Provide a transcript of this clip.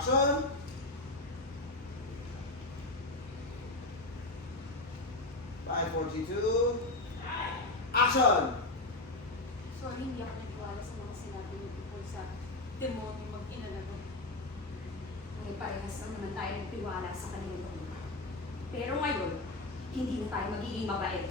Action! Line 42. Action! Sorry, hindi ako nagwala sa mga sinabi niyo tungkol sa demonyo mag-ina na to. May parehas lang naman tayo nagtiwala sa kanilang pagmamahal. Pero ngayon, hindi na tayo magiging mabait.